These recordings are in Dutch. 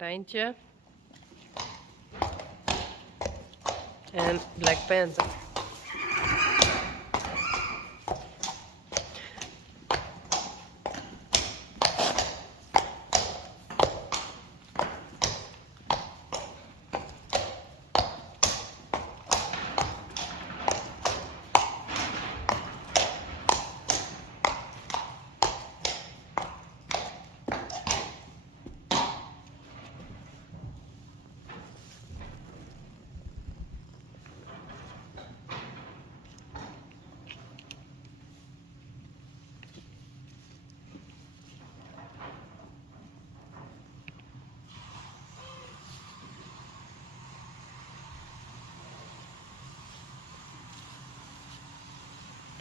Treintje. En Black Panther.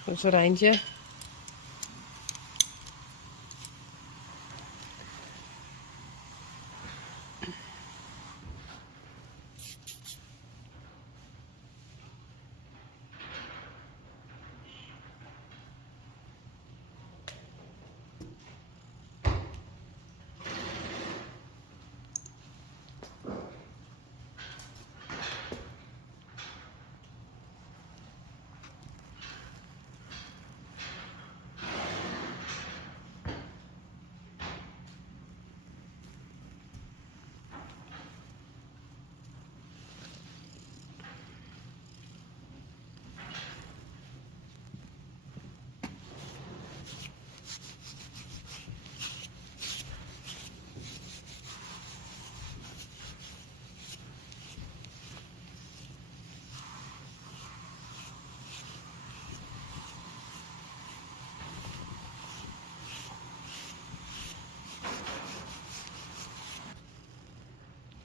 Goed zo, Rijntje.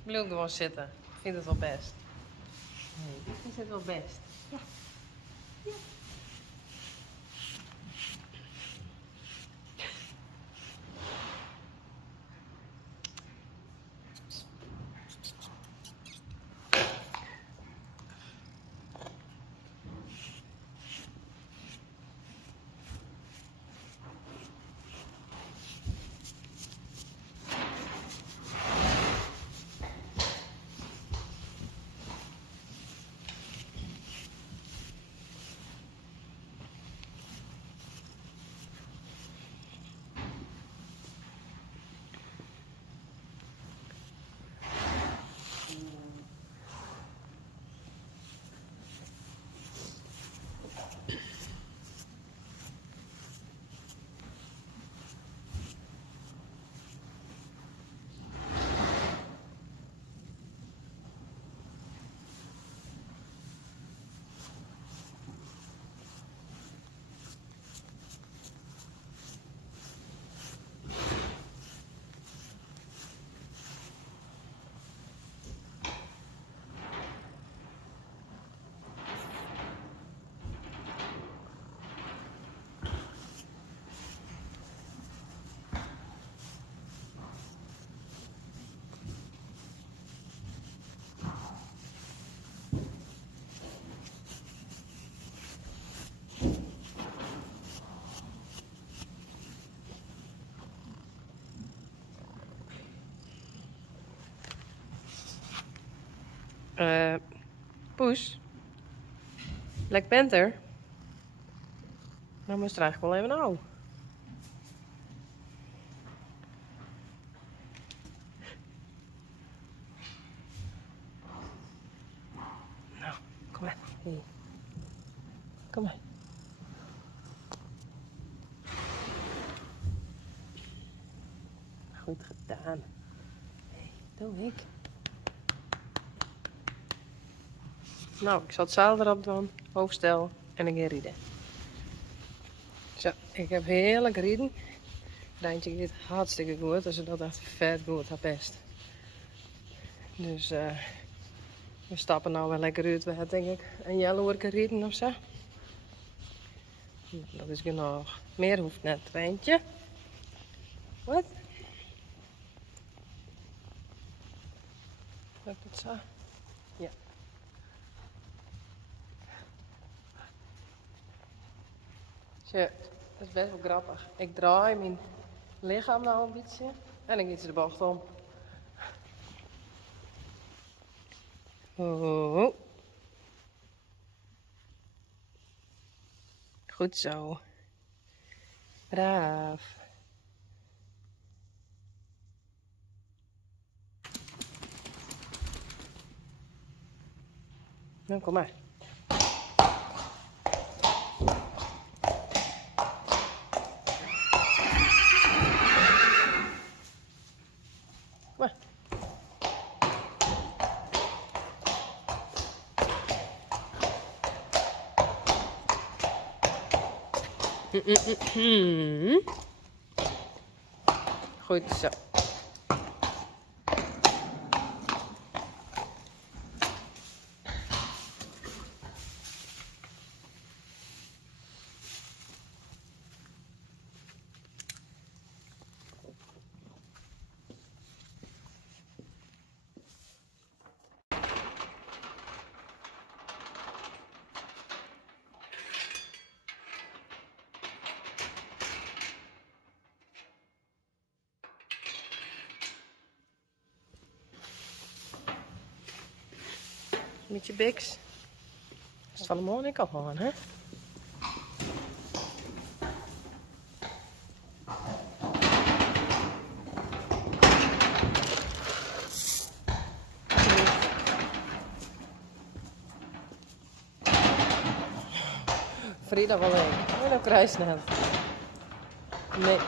Wil gewoon zitten. Ik vind het wel best. Nee, ik vind het wel best. Ja. Ja. Poes. Black Panther. Nou moest er eigenlijk wel even nou. Nou, kom maar. Hier. Kom maar. Goed gedaan. Hey, doe ik. Nou, ik zal het zaal erop doen, hoofdstel en ik ga rieden. Zo, ik heb heerlijk rieden. Rijntje gaat hartstikke goed, dus dat echt vet goed, haar best. Dus we stappen nou wel lekker uit weg, denk ik. Een jaloerke rieden of zo. Dat is genoeg. Meer hoeft net, Rijntje. Wat? Lukt het zo? Ja. Zo, dat is best wel grappig. Ik draai mijn lichaam nou een beetje en ik iets de bocht om. Oh. Goed zo. Braaf. Nou, kom maar. Kom maar. Goed zo. Met je biks. Is het van de morgen al gewoon, hè? Frida wel een. Oh, dat kruis net. Nee.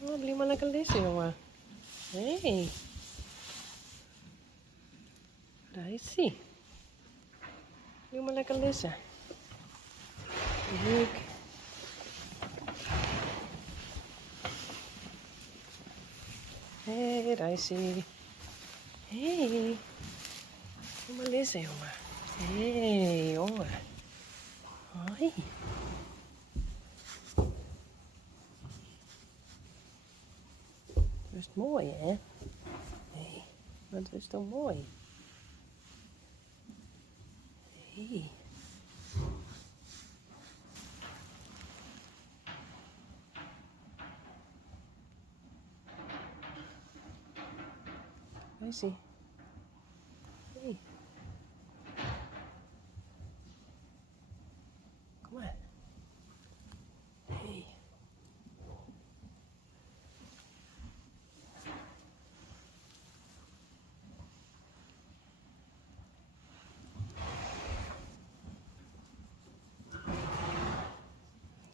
Oh, blijf maar lekker liggen, jongen. Hé. Hey. Daar is hij. Blijf maar lekker liggen. Leuk. Hé, hey, daar is hij. Hé. Hey. Blijf maar liggen, jongen. Hé, hey, jongen. Hoi. Dat is mooi, hè? Nee, dat is toch mooi? Hey. Waar is hij? Hey. Kom maar. Hey.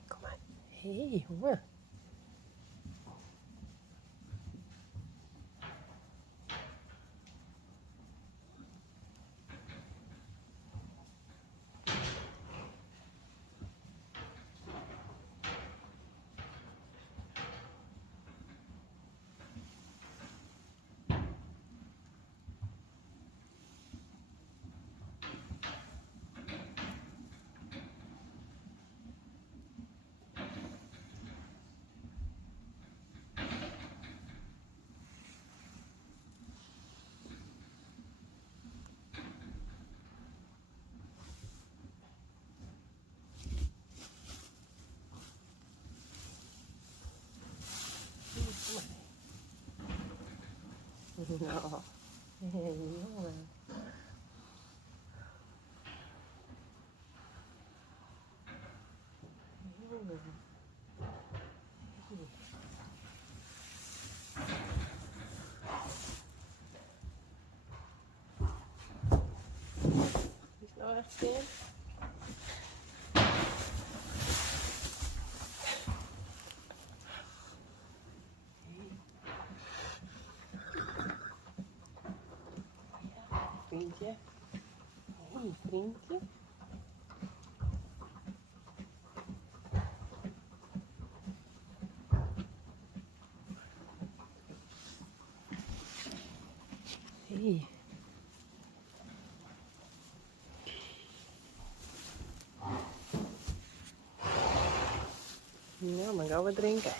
Kom maar. Hey, jongen. Nou, hey, jongen. Is het nou echt stil? Vriendje. Hey, vriendje. Hey. Nou, dan gaan we drinken.